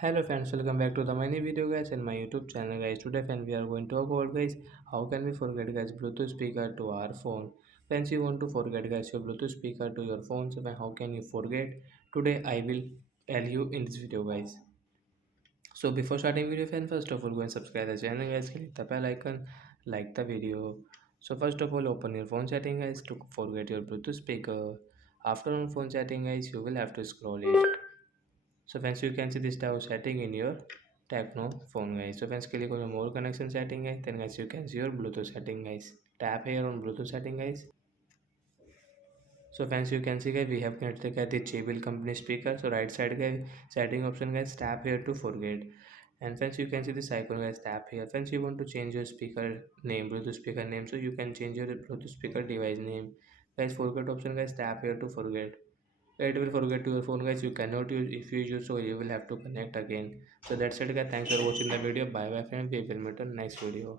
Hello friends, welcome back to the mini video guys in my YouTube channel guys. Today friends we are going to talk about guys how can we forget guys Bluetooth speaker to our phone. Friends, you want to forget guys your Bluetooth speaker to your phone, so how can you forget? Today I will tell you in this video guys. So before starting video friends, first of all go and subscribe the channel guys, click the bell icon, like the video. So first of all open your phone setting guys to forget your Bluetooth speaker. After on phone setting guys you will have to scroll it. So friends, you can see this type of setting in your Tecno phone guys. So friends, click on the more connection setting guys. Then guys, you can see your Bluetooth setting guys. Tap here on Bluetooth setting guys. So friends, you can see guys, we have connected guys the JBL company speaker. So right side guys, setting option guys, tap here to forget. And friends, you can see this icon guys, tap here. Friends, you want to change your speaker name, Bluetooth speaker name. So you can change your Bluetooth speaker device name. Guys, forget option guys, tap here to forget. It will forget to your phone guys, you cannot use. If you use, so you will have to connect again. So that's it guys, thanks for watching the video. Bye bye friends, we will meet on next video.